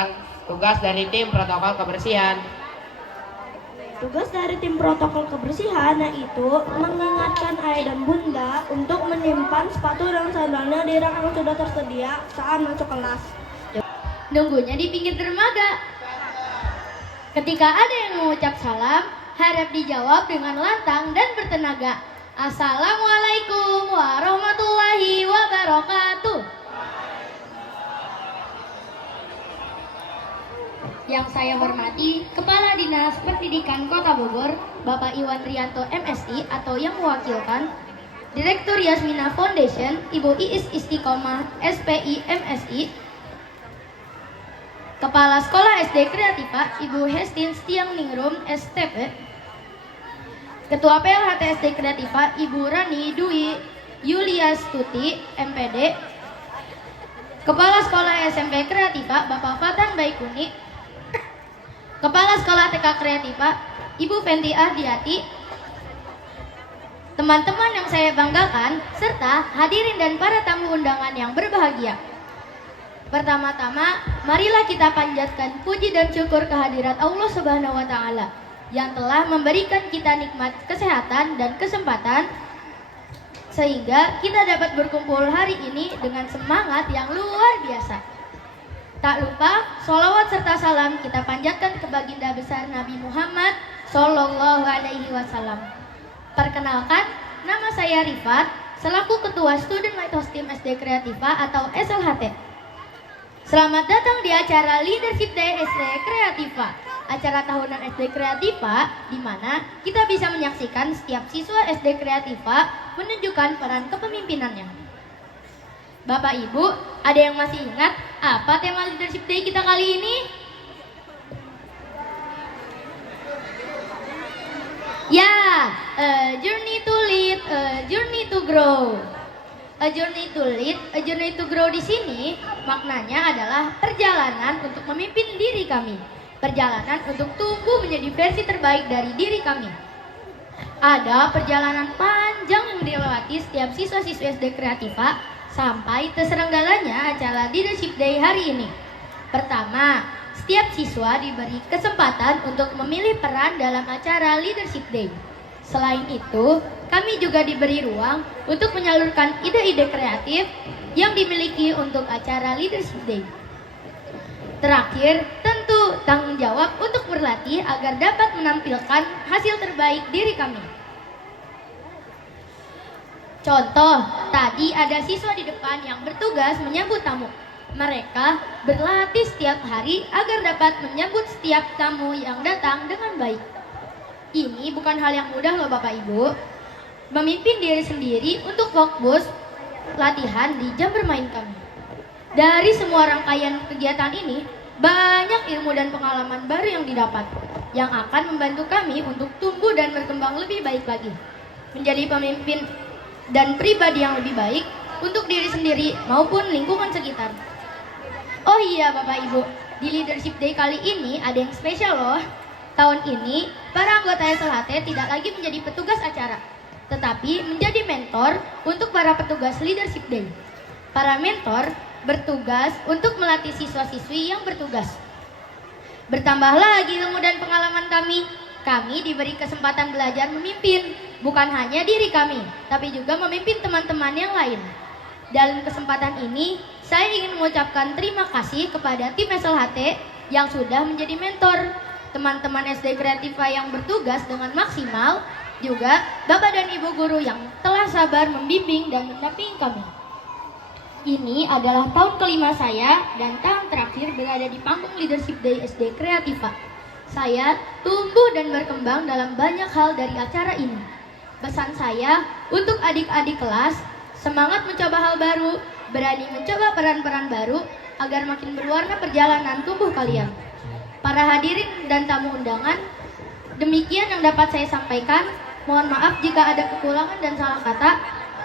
tentang tugas dari tim protokol kebersihan. Tugas dari tim protokol kebersihan yaitu mengingatkan ayah dan bunda untuk menyimpan sepatu dan sandalnya di rak yang sudah tersedia saat masuk kelas. Nunggunya di pinggir dermaga. Ketika ada yang mengucap salam, harap dijawab dengan lantang dan bertenaga. Assalamualaikum warahmatullahi wabarakatuh. Yang saya hormati Kepala Dinas Pendidikan Kota Bogor, Bapak Iwan Rianto MSI atau yang mewakilkan, Direktur Yasmina Foundation, Ibu Iis Istiqomah SPI MSI, Kepala Sekolah SD Kreativa, Ibu Hestin Stiang Ningrum STP, Ketua PLHT SD Kreativa, Ibu Rani Dwi Yuliastuti MPD, Kepala Sekolah SMP Kreativa, Bapak Fatan Baikuni, Kepala Sekolah TK Kreativa, Ibu Fenti Ardiati, teman-teman yang saya banggakan, serta hadirin dan para tamu undangan yang berbahagia. Pertama-tama, marilah kita panjatkan puji dan syukur kehadirat Allah Subhanahu wa Ta'ala yang telah memberikan kita nikmat kesehatan dan kesempatan sehingga kita dapat berkumpul hari ini dengan semangat yang luar biasa. Tak lupa, sholawat serta salam kita panjatkan ke baginda besar Nabi Muhammad Sallallahu Alaihi Wasallam. Perkenalkan, nama saya Rifat, selaku Ketua Student Lighthouse Team SD Kreativa atau SLHT. Selamat datang di acara Leadership Day SD Kreativa, acara tahunan SD Kreativa di mana kita bisa menyaksikan setiap siswa SD Kreativa menunjukkan peran kepemimpinannya. Bapak Ibu, ada yang masih ingat apa tema Leadership Day kita kali ini? Ya, a journey to lead, a journey to grow. A journey to lead, a journey to grow di sini maknanya adalah perjalanan untuk memimpin diri kami. Perjalanan untuk tumbuh menjadi versi terbaik dari diri kami. Ada perjalanan panjang yang dilewati setiap siswa-siswi SD Kreativa sampai terselenggaranya acara Leadership Day hari ini. Pertama, setiap siswa diberi kesempatan untuk memilih peran dalam acara Leadership Day. Selain itu, kami juga diberi ruang untuk menyalurkan ide-ide kreatif yang dimiliki untuk acara Leadership Day. Terakhir, tentu tanggung jawab untuk berlatih agar dapat menampilkan hasil terbaik diri kami. Contoh, tadi ada siswa di depan yang bertugas menyambut tamu. Mereka berlatih setiap hari agar dapat menyambut setiap tamu yang datang dengan baik. Ini bukan hal yang mudah loh Bapak Ibu. Memimpin diri sendiri untuk fokus latihan di jam bermain kami. Dari semua rangkaian kegiatan ini, banyak ilmu dan pengalaman baru yang didapat, yang akan membantu kami untuk tumbuh dan berkembang lebih baik lagi. Menjadi pemimpin dan pribadi yang lebih baik untuk diri sendiri maupun lingkungan sekitar. Oh iya Bapak Ibu, di Leadership Day kali ini ada yang spesial loh. Tahun ini, para anggota SLHT tidak lagi menjadi petugas acara, tetapi menjadi mentor untuk para petugas Leadership Day. Para mentor bertugas untuk melatih siswa-siswi yang bertugas. Bertambah lagi ilmu dan pengalaman kami. Kami diberi kesempatan belajar memimpin, bukan hanya diri kami, tapi juga memimpin teman-teman yang lain. Dalam kesempatan ini, saya ingin mengucapkan terima kasih kepada tim SLHT yang sudah menjadi mentor, teman-teman SD Kreativa yang bertugas dengan maksimal, juga Bapak dan Ibu guru yang telah sabar membimbing dan mendampingi kami. Ini adalah tahun kelima saya dan tahun terakhir berada di panggung Leadership Day SD Kreativa. Saya tumbuh dan berkembang dalam banyak hal dari acara ini. Pesan saya untuk adik-adik kelas, semangat mencoba hal baru, berani mencoba peran-peran baru, agar makin berwarna perjalanan tumbuh kalian. Para hadirin dan tamu undangan, demikian yang dapat saya sampaikan. Mohon maaf jika ada kekurangan dan salah kata.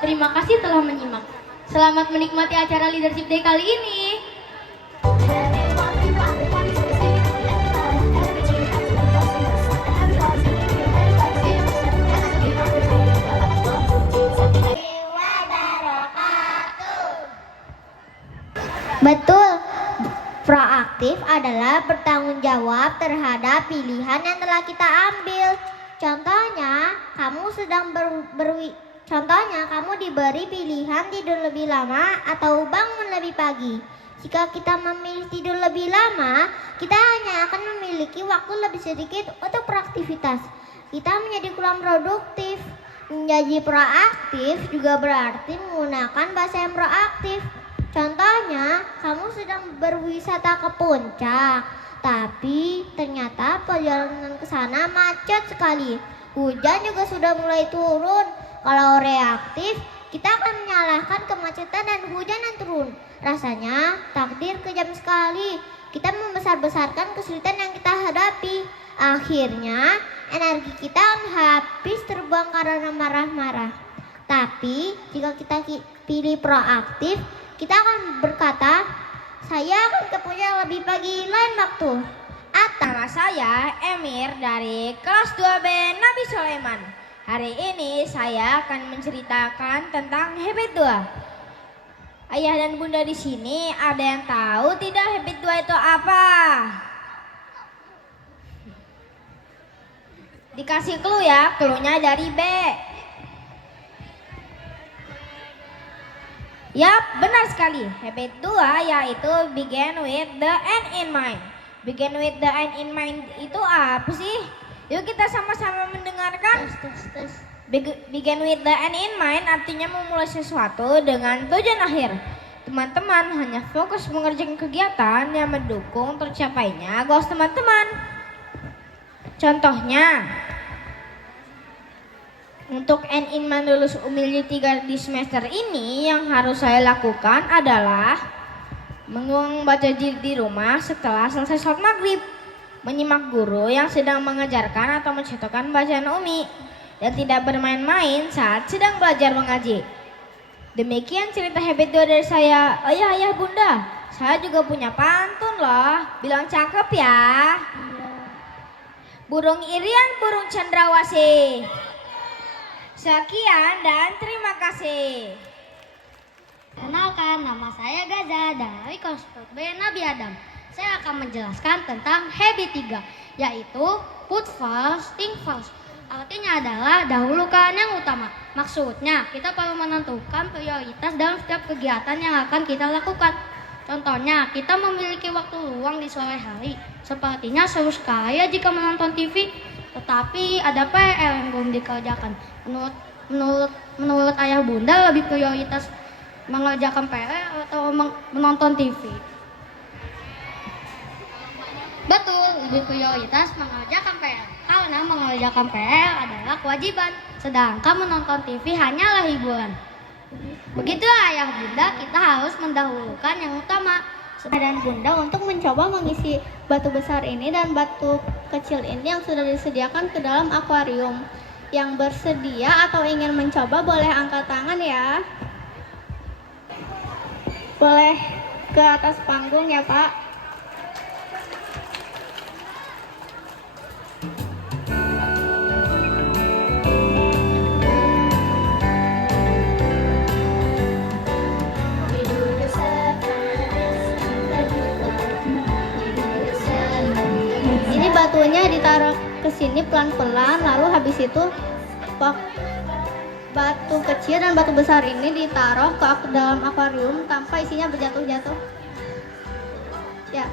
Terima kasih telah menyimak. Selamat menikmati acara Leadership Day kali ini. Betul, proaktif proaktif adalah bertanggung jawab terhadap pilihan yang telah kita ambil. Contohnya, kamu diberi pilihan tidur lebih lama atau bangun lebih pagi. Jika kita memilih tidur lebih lama, kita hanya akan memiliki waktu lebih sedikit untuk beraktivitas. Kita menjadi kurang produktif. Menjadi proaktif juga berarti menggunakan bahasa yang proaktif. Contohnya, kamu sedang berwisata ke puncak, tapi ternyata perjalanan ke sana macet sekali. Hujan juga sudah mulai turun. Kalau reaktif, kita akan menyalahkan kemacetan dan hujan yang turun. Rasanya takdir kejam sekali. Kita membesar-besarkan kesulitan yang kita hadapi. Akhirnya, energi kita habis terbuang karena marah-marah. Tapi, jika kita pilih proaktif, kita akan berkata, saya akan ke puncak lebih pagi lain waktu. Nama saya Emir dari kelas 2B Nabi Sulaiman. Hari ini saya akan menceritakan tentang habit 2. Ayah dan bunda di sini ada yang tahu tidak habit 2 itu apa? Dikasih clue ya, clue-nya dari B. Yap, benar sekali. Habit 2 yaitu begin with the end in mind. Begin with the end in mind itu apa sih? Yuk kita sama-sama mendengarkan. Begin with the end in mind artinya memulai sesuatu dengan tujuan akhir. Teman-teman hanya fokus mengerjakan kegiatan yang mendukung tercapainya goals teman-teman. Contohnya, untuk end in mind lulus UMIL 3 di semester ini yang harus saya lakukan adalah membaca jilid di rumah setelah selesai sholat maghrib, menyimak guru yang sedang mengajarkan atau mencontohkan bacaan Umi, dan tidak bermain-main saat sedang belajar mengaji. Demikian cerita habit 2 dari saya. Ayah bunda, saya juga punya pantun loh, bilang cakep ya. Burung irian, burung cendrawasih. Sekian dan terima kasih. Kenalkan, nama saya Gaza dari kelas 4B Nabi Adam. Saya akan menjelaskan tentang habit 3, yaitu put first, think first. Artinya adalah dahulukan yang utama. Maksudnya, kita perlu menentukan prioritas dalam setiap kegiatan yang akan kita lakukan. Contohnya, kita memiliki waktu luang di sore hari. Sepertinya seru sekali jika menonton TV, tetapi ada PR yang belum dikerjakan. Menurut ayah bunda lebih prioritas mengerjakan PR atau menonton TV? Betul, lebih prioritas mengerjakan PR. Karena mengerjakan PR adalah kewajiban, sedangkan menonton TV hanyalah hiburan. Begitulah ayah bunda, kita harus mendahulukan yang utama. Dan bunda untuk mencoba mengisi batu besar ini dan batu kecil ini yang sudah disediakan ke dalam akuarium. Yang bersedia atau ingin mencoba boleh angkat tangan ya. Boleh ke atas panggung ya Pak. Ini batunya ditaruh ke sini pelan-pelan, lalu habis itu batu kecil dan batu besar ini ditaruh ke dalam akuarium tanpa isinya berjatuh-jatuh. Ya.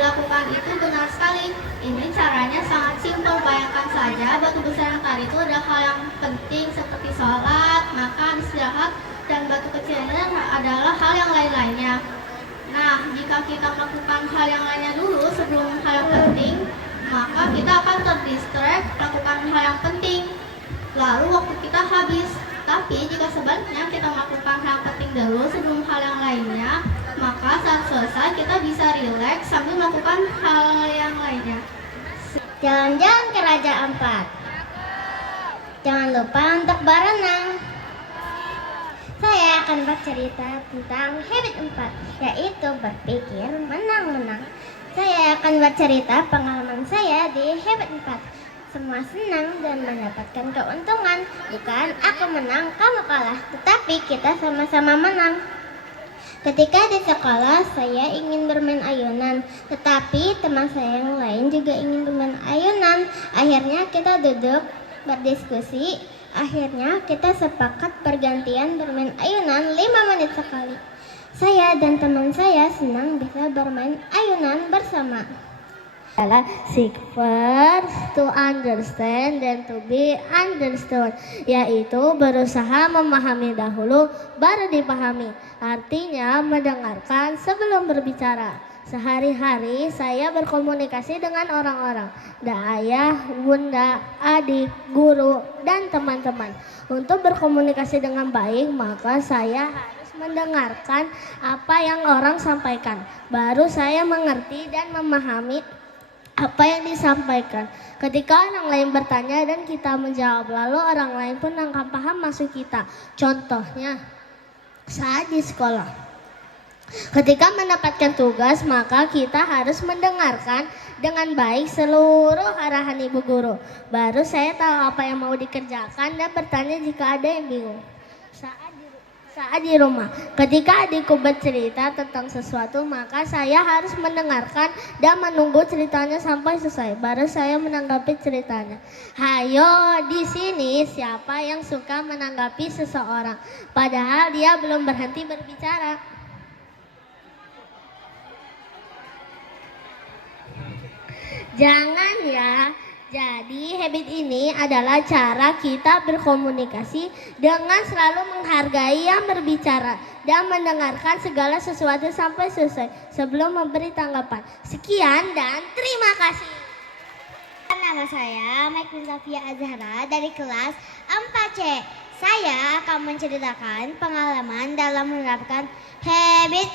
dilakukan itu benar sekali. Ini caranya sangat simpel. Bayangkan saja batu besar yang tadi itu adalah hal yang penting seperti sholat, makan, istirahat, dan batu kecilnya adalah hal yang lain-lainnya. Nah, jika kita melakukan hal yang lainnya dulu sebelum hal yang penting, maka kita akan terdistract melakukan hal yang penting. Lalu waktu kita habis. Tapi jika sebaliknya kita melakukan hal yang penting dulu sebelum hal yang lainnya, maka saat selesai kita bisa rileks sambil melakukan hal yang lainnya. Jalan-jalan ke Raja Ampat. Jangan lupa untuk berenang. Saya akan bercerita tentang habit 4, yaitu berpikir menang-menang. Saya akan bercerita pengalaman saya di habit 4. Semua senang dan mendapatkan keuntungan. Bukan aku menang, kamu kalah, tetapi kita sama-sama menang. Ketika di sekolah, saya ingin bermain ayunan, tetapi teman saya yang lain juga ingin bermain ayunan. Akhirnya kita duduk berdiskusi. Akhirnya kita sepakat bergantian bermain ayunan 5 menit sekali. Saya dan teman saya senang bisa bermain ayunan bersama. Adalah seek first to understand then to be understood, yaitu berusaha memahami dahulu baru dipahami. Artinya mendengarkan sebelum berbicara. Sehari-hari saya berkomunikasi dengan orang-orang, ayah, bunda, adik, guru, dan teman-teman. Untuk berkomunikasi dengan baik, maka saya harus mendengarkan apa yang orang sampaikan. Baru saya mengerti dan memahami apa yang disampaikan. Ketika orang lain bertanya dan kita menjawab, lalu orang lain pun akan paham maksud kita. Contohnya, saat di sekolah. Ketika mendapatkan tugas, maka kita harus mendengarkan dengan baik seluruh arahan ibu guru. Baru saya tahu apa yang mau dikerjakan dan bertanya jika ada yang bingung. Saat di rumah, ketika adikku bercerita tentang sesuatu, maka saya harus mendengarkan dan menunggu ceritanya sampai selesai. Baru saya menanggapi ceritanya. Hayo, di sini siapa yang suka menanggapi seseorang, padahal dia belum berhenti berbicara? Jangan ya. Jadi habit ini adalah cara kita berkomunikasi dengan selalu menghargai yang berbicara dan mendengarkan segala sesuatu sampai selesai sebelum memberi tanggapan. Sekian dan terima kasih. Nama saya Maikun Safia Azhara dari kelas 4C. Saya akan menceritakan pengalaman dalam menerapkan habit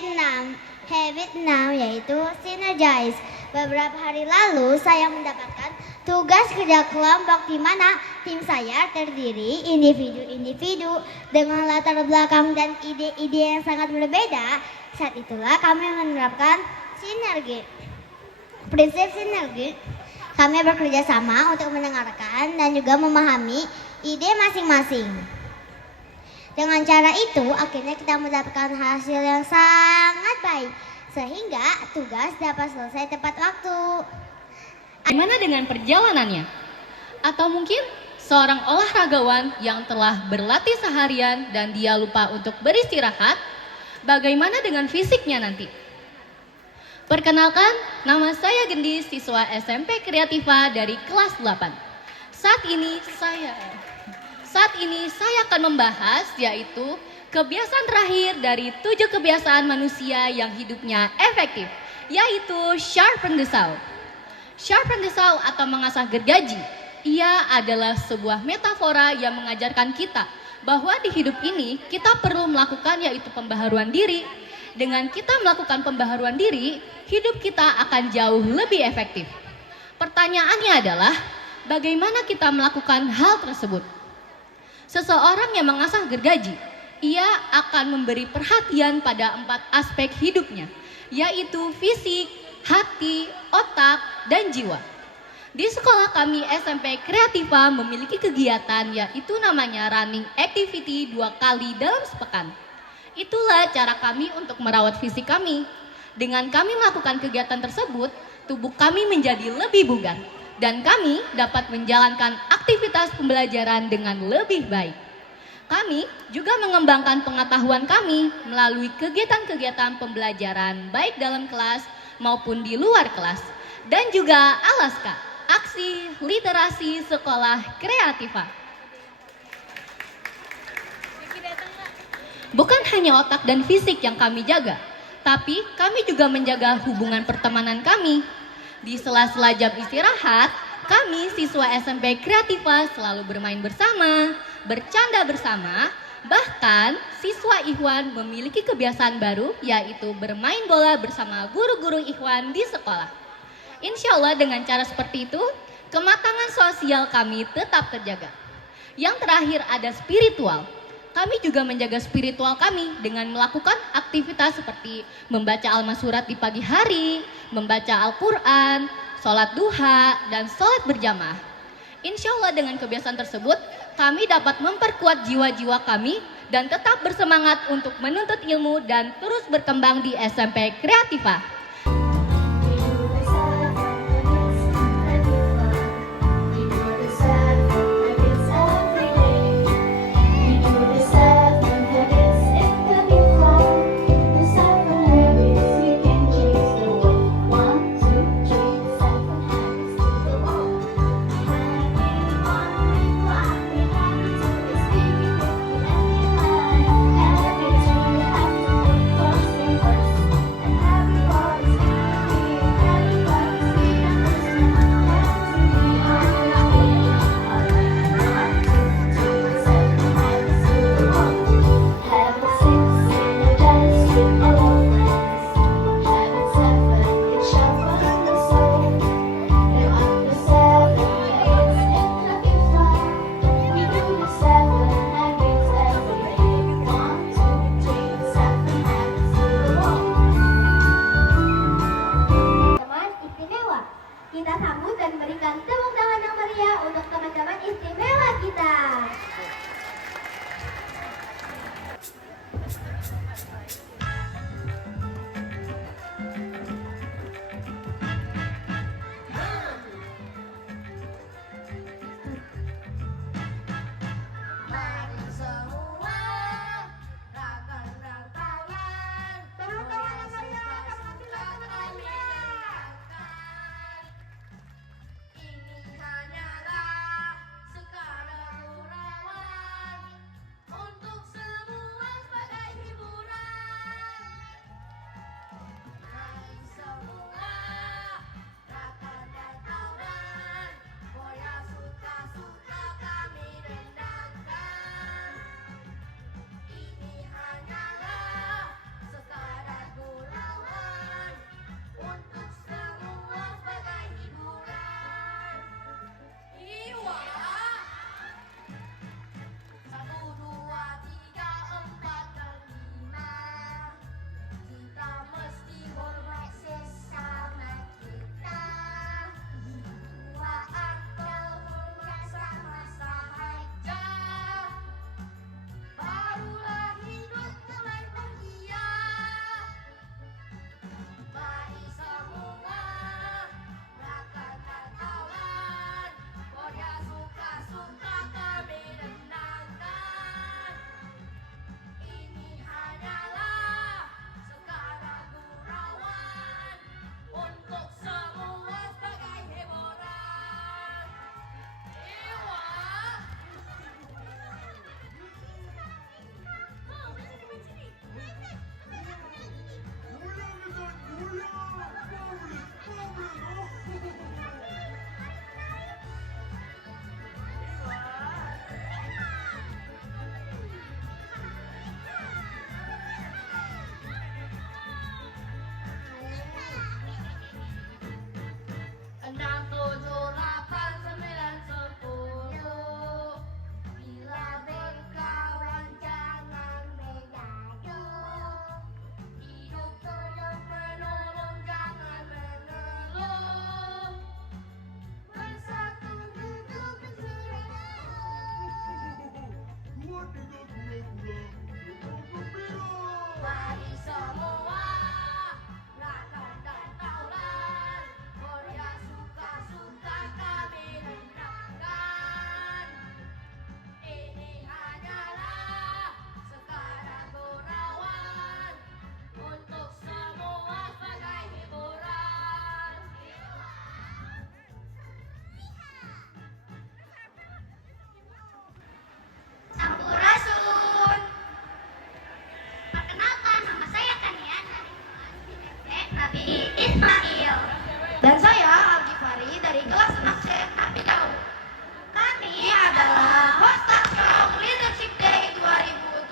6 yaitu synergize. Beberapa hari lalu saya mendapatkan tugas kerja kelompok di mana tim saya terdiri individu-individu dengan latar belakang dan ide-ide yang sangat berbeda. Saat itulah kami menerapkan sinergi. Prinsip sinergi, kami bekerja sama untuk mendengarkan dan juga memahami ide masing-masing. Dengan cara itu, akhirnya kita mendapatkan hasil yang sangat baik, sehingga tugas dapat selesai tepat waktu. Bagaimana dengan perjalanannya? Atau mungkin seorang olahragawan yang telah berlatih seharian dan dia lupa untuk beristirahat? Bagaimana dengan fisiknya nanti? Perkenalkan, nama saya Gendis, siswa SMP Kreativa dari kelas 8. Saat ini saya akan membahas yaitu kebiasaan terakhir dari 7 kebiasaan manusia yang hidupnya efektif, yaitu sharpen the saw. Sharpen the saw atau mengasah gergaji, ia adalah sebuah metafora yang mengajarkan kita bahwa di hidup ini kita perlu melakukan yaitu pembaharuan diri. Dengan kita melakukan pembaharuan diri, hidup kita akan jauh lebih efektif. Pertanyaannya adalah, bagaimana kita melakukan hal tersebut? Seseorang yang mengasah gergaji, ia akan memberi perhatian pada 4 aspek hidupnya, yaitu fisik, hati, otak, dan jiwa. Di sekolah kami SMP Kreativa memiliki kegiatan yaitu namanya running activity 2 kali dalam sepekan. Itulah cara kami untuk merawat fisik kami. Dengan kami melakukan kegiatan tersebut, tubuh kami menjadi lebih bugar dan kami dapat menjalankan aktivitas pembelajaran dengan lebih baik. Kami juga mengembangkan pengetahuan kami melalui kegiatan-kegiatan pembelajaran baik dalam kelas maupun di luar kelas. Dan juga Alaska, aksi literasi sekolah kreativa. Bukan hanya otak dan fisik yang kami jaga, tapi kami juga menjaga hubungan pertemanan kami. Di sela-sela jam istirahat, kami siswa SMP Kreativa selalu bermain bersama, bercanda bersama, bahkan siswa Ikhwan memiliki kebiasaan baru yaitu bermain bola bersama guru-guru Ikhwan di sekolah. Insya Allah dengan cara seperti itu, kematangan sosial kami tetap terjaga. Yang terakhir ada spiritual. Kami juga menjaga spiritual kami dengan melakukan aktivitas seperti membaca Al-Masurat di pagi hari, membaca Al-Quran, sholat duha, dan sholat berjamaah. Insya Allah dengan kebiasaan tersebut, kami dapat memperkuat jiwa-jiwa kami dan tetap bersemangat untuk menuntut ilmu dan terus berkembang di SMP Kreativa. Nabi Ismail. Dan saya Al-Ghifari dari kelas 6 C Nabi Daud. Kami adalah host talk show Leadership Day 2025.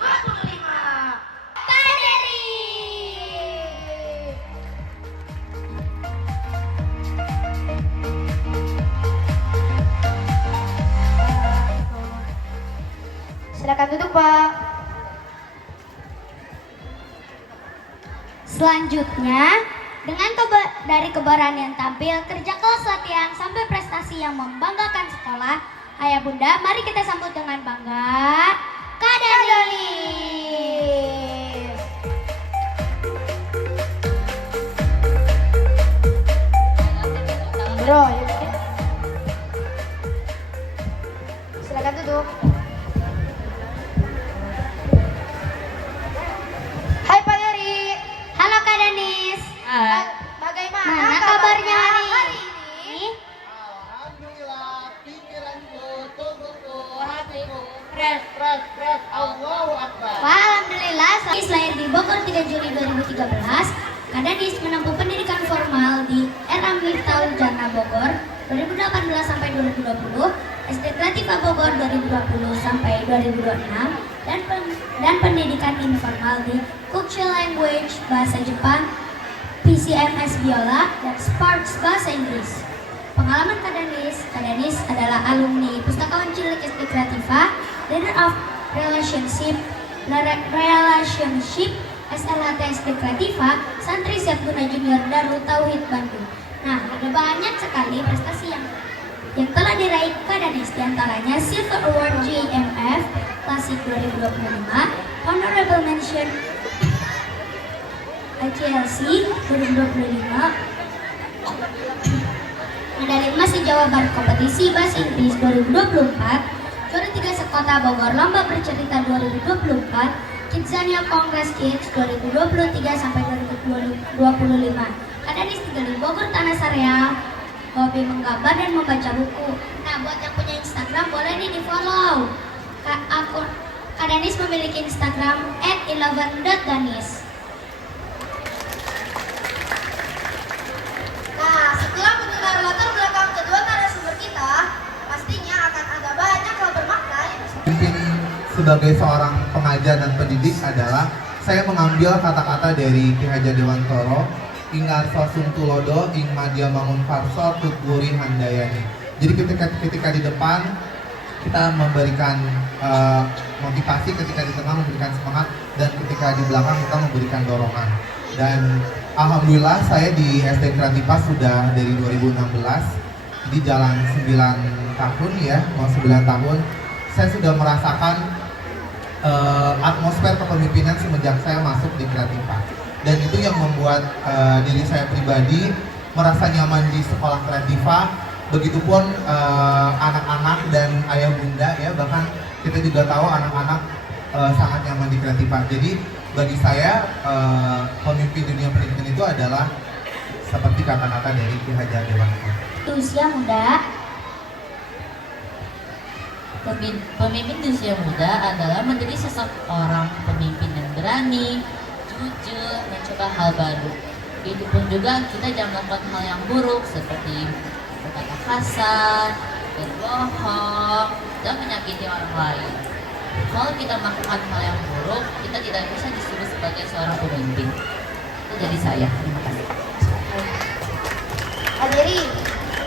Kaderi. Silakan duduk, Pak. Selanjutnya, dengan dari keberanian tampil, kerja kelas latihan sampai prestasi yang membanggakan sekolah, ayah bunda, mari kita sambut dengan bangga Kak Danis. Bro, yuk. Silakan duduk. Hai Pak Yeri. Halo Kak Danis. Bagaimana Mana kabarnya hari ini? Alhamdulillah, pikiranku, tubuhku, hatiku, fresh, Allahu Akbar. Wah, alhamdulillah, lahir di Bogor 3 Juli 2013, Kak Danis menempuh pendidikan formal di RA Miftaul Jannah Bogor 2018 sampai 2020, SD Kreativa Bogor 2020 sampai 2026, dan pendidikan informal di Cultural Language Bahasa Jepang, PCMS Biola, dan Sparks Bahasa Inggris. Pengalaman Kak Danis adalah alumni Pustakawan Cilik SD Kreativa, Leader of Relationship SLHT SD Kreativa, Santri Siap Guna Junior Darul Tauhid Bandung. Nah, ada banyak sekali prestasi yang telah diraih Kak Danis, diantaranya Silver Award JMF Klasik 2025, Honorable Mention ICLC 2025, medali emas di Jawa Barat kompetisi Bahasa Inggris 2024, juara 3 sekota Bogor Lomba Bercerita 2024, Kidzania Congress Kids 2023 sampai 2025. Kak Danis tinggal di Bogor Tanah Sareal, hobi menggambar dan membaca buku. Nah, buat yang punya Instagram boleh nih di-follow. Akun Kak Danis memiliki Instagram @11.danis. Nah, setelah mendengar latar belakang kedua narasumber kita, pastinya akan ada banyak hal bermakna yang bisa Mungkin sebagai seorang pengajar dan pendidik adalah saya mengambil kata-kata dari Ki Hajar Dewantoro, Ingar Sosum Tulodo, Ing Madya Mangun Farsor, Tutwuri Handayani. Jadi ketika di depan kita memberikan motivasi, ketika di tengah memberikan semangat, dan ketika di belakang kita memberikan dorongan. Dan alhamdulillah saya di SD Kreativa sudah dari 2016, jadi jalan 9 tahun ya, mau 9 tahun. Saya sudah merasakan atmosfer kepemimpinan semenjak saya masuk di Kreativa. Dan itu yang membuat diri saya pribadi merasa nyaman di sekolah Kreativa. Begitupun anak-anak dan ayah bunda ya, bahkan kita juga tahu anak-anak sangat nyaman di Kreativa. Jadi bagi saya pemimpin dunia pendidikan itu adalah seperti kata-kata dari Ki Hajar Dewantoro. Usia muda. Pemimpin di usia muda adalah menjadi seseorang pemimpin yang berani, jujur, mencoba hal baru. Begitupun juga kita jangan melakukan hal yang buruk seperti berkata kasar, berbohong, dan menyakiti orang lain. Kalau kita melakukan hal yang buruk, kita tidak bisa disebut sebagai seorang pemimpin. Itu dari saya. Terima kasih. Adiri.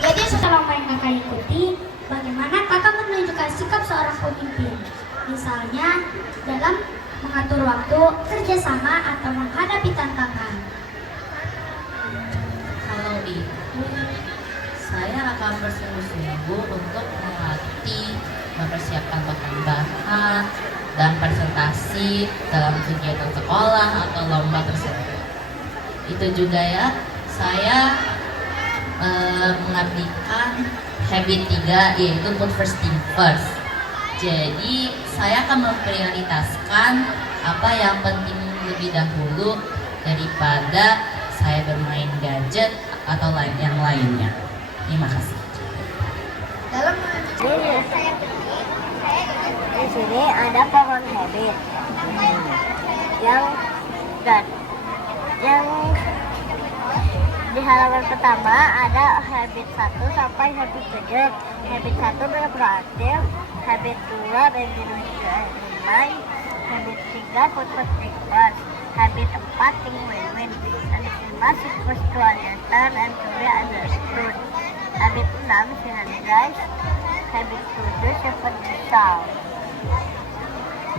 Jadi selama yang kakak ikuti, bagaimana kakak menunjukkan sikap seorang pemimpin? Misalnya dalam mengatur waktu, kerjasama, atau menghadapi tantangan. Kalau itu, saya akan bersungguh-sungguh untuk melatih, mempersiapkan bahan-bahan, dan presentasi dalam kegiatan sekolah atau lomba tersebut. Itu juga ya, saya mengabdikan habit 3, yaitu put first thing first. Jadi saya akan memprioritaskan apa yang penting lebih dahulu daripada saya bermain gadget atau yang lainnya. Terima kasih. Dalam Di sini ada pohon habit yang halaman pertama ada habit 1 sampai habit 7. Habit 1 berproaktif, habit 2 berjumlah, habit 3 food breakfast, habit 4 think win-win, habit 5 sequence to understand and to be understood, habit 6 synergize, habit 7 seven sound.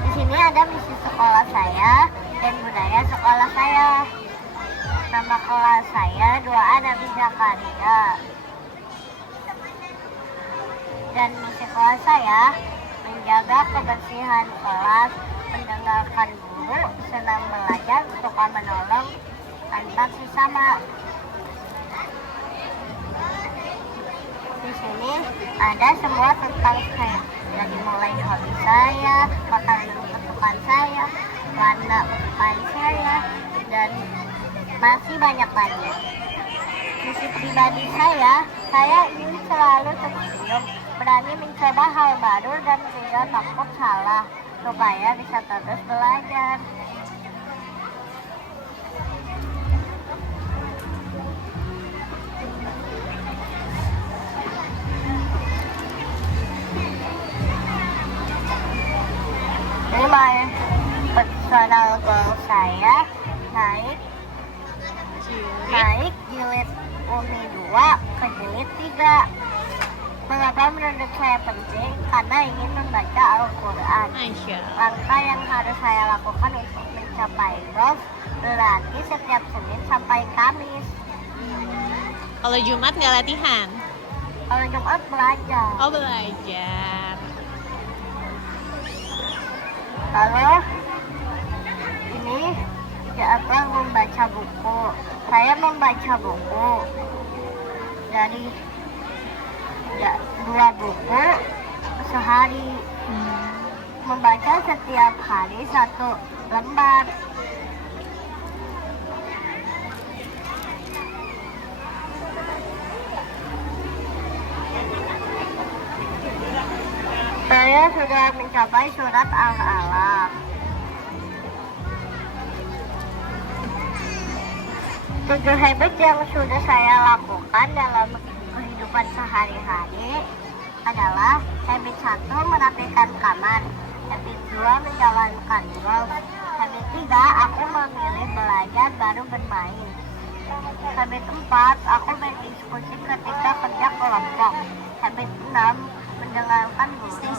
Di sini ada misi sekolah saya dan budaya sekolah saya. Nama kelas saya Doa Nabi Zakaria. Dan misi kelas saya menjaga kebersihan kelas, mendengarkan guru, senang belajar, suka menolong antar sesama. Di sini ada semua tentang saya, dari mulai hobi saya, makanan kesukaan saya, warna kesukaan saya, dan masih banyak lagi. Misi pribadi saya ingin selalu tersenyum, berani mencoba hal baru dan tidak takut salah, supaya bisa terus belajar. My personal goal saya naik jilid Umi 2 ke jilid 3. Mengapa menurut saya penting? Karena ingin membaca Al-Quran. Langkah yang harus saya lakukan untuk mencapai goals berlatih setiap Senin sampai Kamis. Kalau Jumat nggak latihan? Kalau Jumat belajar. Oh, belajar. Lalu ini jadwal membaca buku. Saya membaca buku dari 2 buku sehari. Membaca setiap hari 1 lembar. Saya sudah mencapai surat Al-Alaq. 7 habit yang sudah saya lakukan dalam kehidupan sehari-hari adalah habit 1 merapikan kamar, habit 2 menjalankan goals, habit 3 aku memilih belajar baru bermain, habit 4 aku berdiskusi ketika kerja kelompok, habit 6 mendengarkan guru,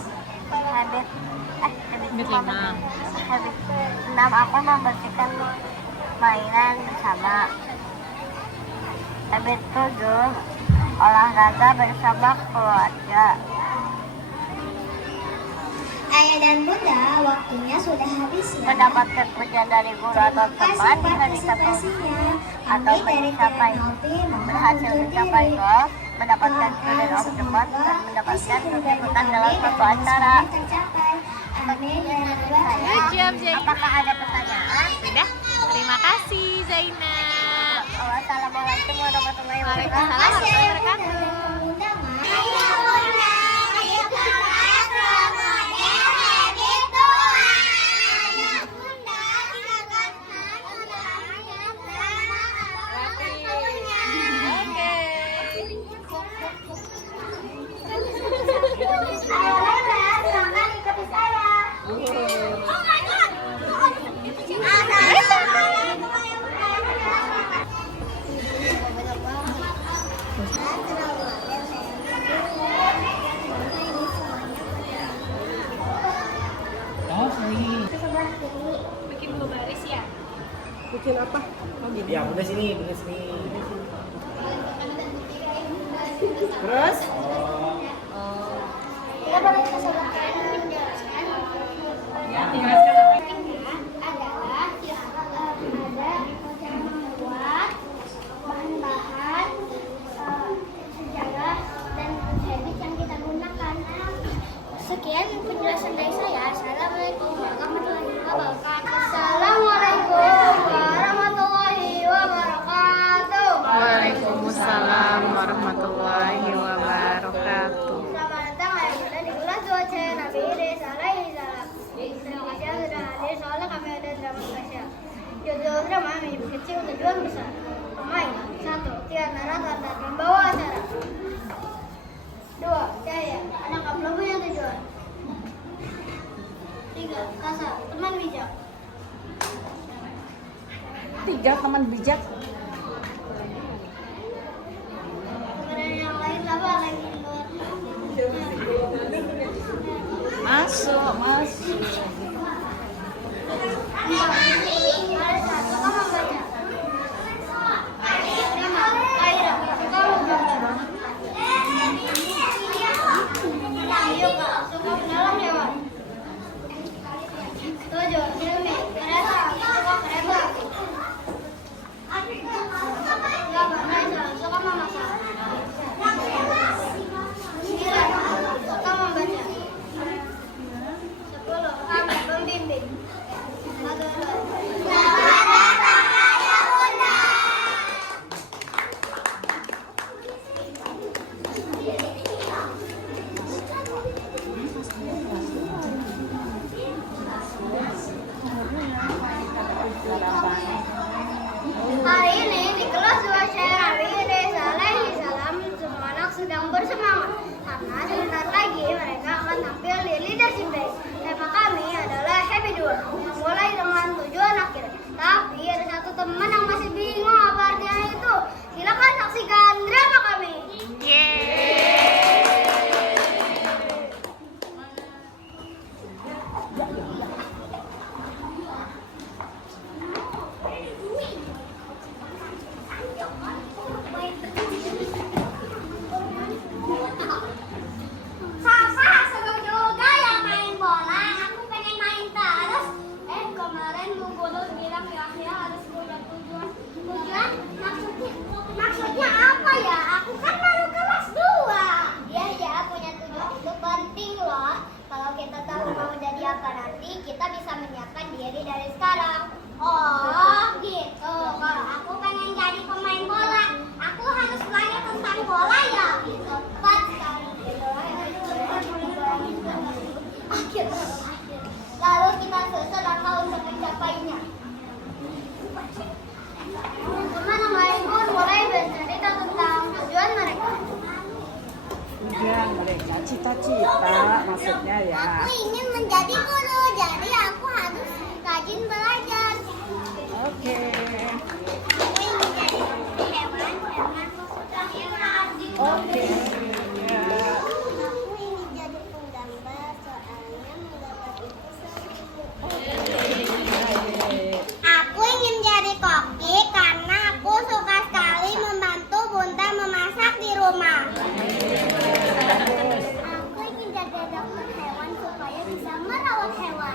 habit 6 aku membersihkan mainan bersama, habit 7 olahraga bersama keluarga. Ayah dan bunda, waktunya sudah habis ya. Mendapatkan pujian dari guru atau teman bisa dicapai atau mencapai berhasil mencapai goals, mendapatkan student of the month dan mendapatkan keikutsan dalam suatu acara. Good job, Zainab. Apakah ada pertanyaan? Sudah. Terima kasih, Zainab. Assalamualaikum warahmatullahi wabarakatuh. Waalaikumsalam warahmatullahi wabarakatuh. Bikin 2 baris ya? Bikin apa? Ya, udah sini, bikin sini. Terus? Kita boleh kesempatan menjelaskan Ya, tinggal sekarang. adalah ada yang membuat bahan-bahan sejarah dan habit yang kita gunakan. Sekian penjelasan dari saya. Assalamualaikum warahmatullahi wabarakatuh. Assalamualaikum warahmatullahi wabarakatuh. Waalaikumsalam warahmatullahi wabarakatuh. Selamat datang di kelas 2C Nabi Idris alaihi salam. Terima kasih. bijak, teman bijak. Yang lain apa lagi? Masuk, masuk. Hari ini di kelas 2 saya Nabi Reza alaihi salam, semua anak sedang bersemangat karena sebentar lagi mereka akan tampil di leadership day. Tema kami adalah Happy Dua, mulai dengan tujuan akhir. Tapi ada satu teman yang masih bingung apa artinya itu. Silakan saksikan drama kami. Papa, seru juga ya main bola. Aku pengen main terus. Kemarin Bu Guru bilang ya harus punya tujuan. Tujuan maksudnya apa ya? Aku kan baru kelas 2. Iya ya, punya tujuan itu penting loh. Kalau kita tahu mau jadi apa nanti, kita bisa menyiapkan diri dari sekarang. Oh gitu. Kalau aku pengen jadi pemain bola, aku harus belajar tentang bola ya. Tepat sekali. Lalu kita susun langkah untuk mencapainya. Teman yang lain pun mulai bercerita tentang tujuan mereka. Tujuan mereka, cita-cita maksudnya ya. Aku ingin menjadi guru, jadi aku harus rajin belajar. Oke. Aku ingin menjadi hewan maksudnya hewan. Oke. Ya. Aku ingin jadi penggambar, soalnya menggambar itu seru. Aku ingin jadi koki karena aku suka sekali membantu bunda memasak di rumah. Aku ingin jadi dokter hewan supaya bisa merawat hewan.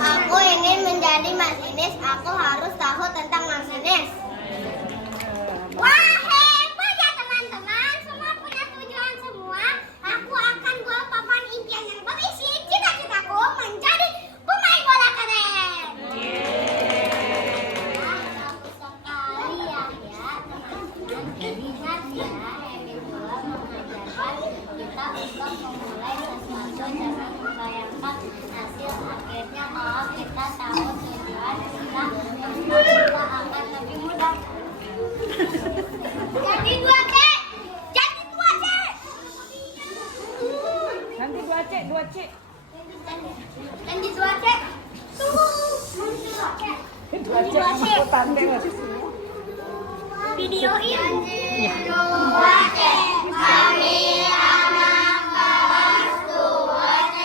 Aku ingin menjadi masinis, aku harus tahu tentang masinis. Wah, hebat ya teman-teman, semua punya tujuan semua. Aku akan buat papan impian yang berisi cita-citaku menjadi pemain bola keren. Bagus sekali ya teman-teman. Ingat ya, Happy Bola mengajarkan kita untuk memulai sesuatu, jangan membayangkan hasil akhirnya. Kalau kita tahu tujuan kita, kita akan lebih mudah. Jadi 2C. Jadi 2C. Nanti 2C, 2C. Jadi 2C. Tunggu. 2C sama tante. Videoin. 2C. Kami anak kelas 2C.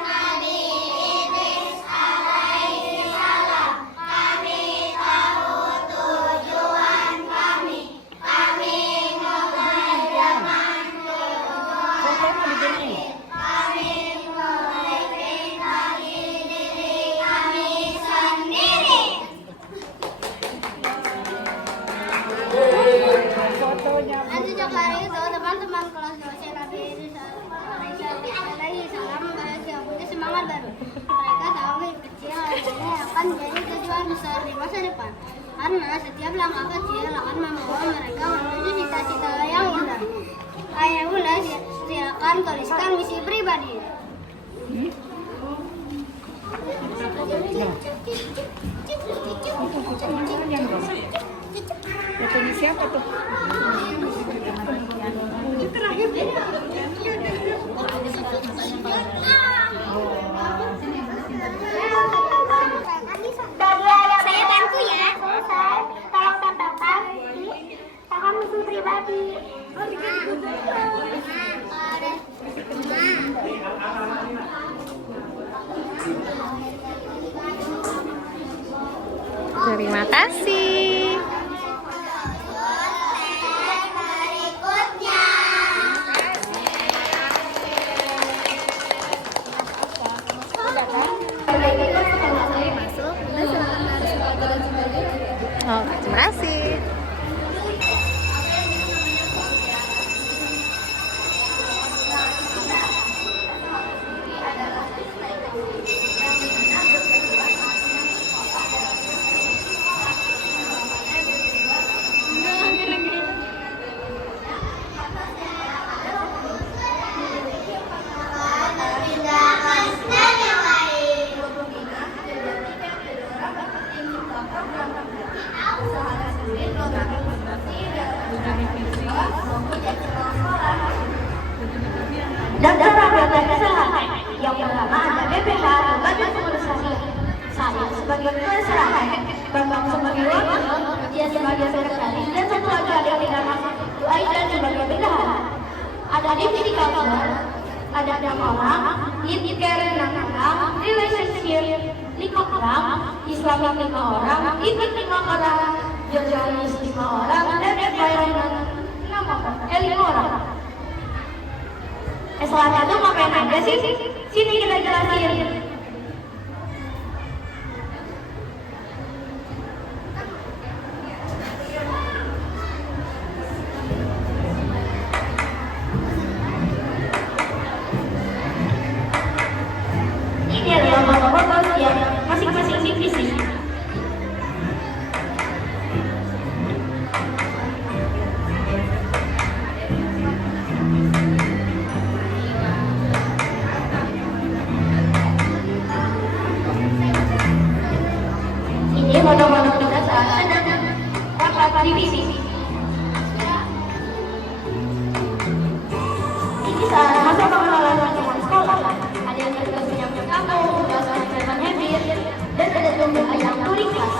Nabi Idris alaihi salam. Kami tahu tujuan kami. Kami mulai dengan tujuan akhir. Kami mulai kenali diri kami sendiri. Fotonya. Dan sejak hari itu teman-teman kelas 2C Nabi Idris alaihi salam punya semangat baru. Mereka tahu mimpi kecil ini akan jadi tujuan besar di masa depan. Karena setiap langkah kecil akan membawa mereka menuju cita-cita yang indah. Ayah Bunda, silakan tuliskan misi pribadi. Fotonya siapa tuh? Saya bantu ya. Terima kasih. Oh, terima kasih. Dan cara belajar kesehatan yang pertama ada BPH, Badan Imunisasi. Saya sebagai peserta, Bambang sebagai wakil, dia sebagai sekretaris, dan satu lagi ada yang Bu Aidan sebagai bendahara. Ada divisi counselor, ada 6 orang, lead care 6 orang, relationship 5 orang, Islamic 5 orang, Itik 5 orang, jurnalis 5 orang, dan environment 5 orang. Salah satu ngapain aja sih? Sini kita jelasin. Ini adalah foto-foto yang masing-masing divisi. Ini foto-foto kita saat sedang rapat divisi. Ini saat masa pengenalan teman sekolah. Ada yang bertugas menyambut kamu, tugas menentukan habit, dan ada tugas yang tulis kelas.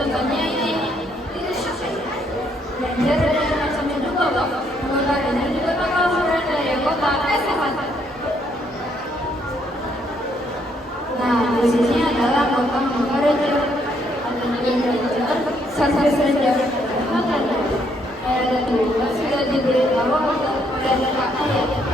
Contohnya ini belajar dari macamnya juga loh, mengenai juga pengalaman dari kota kesehatan. Nah, posisinya adalah kota Manggarai, sampai saja ada tugas sudah diberitahu oleh kakak.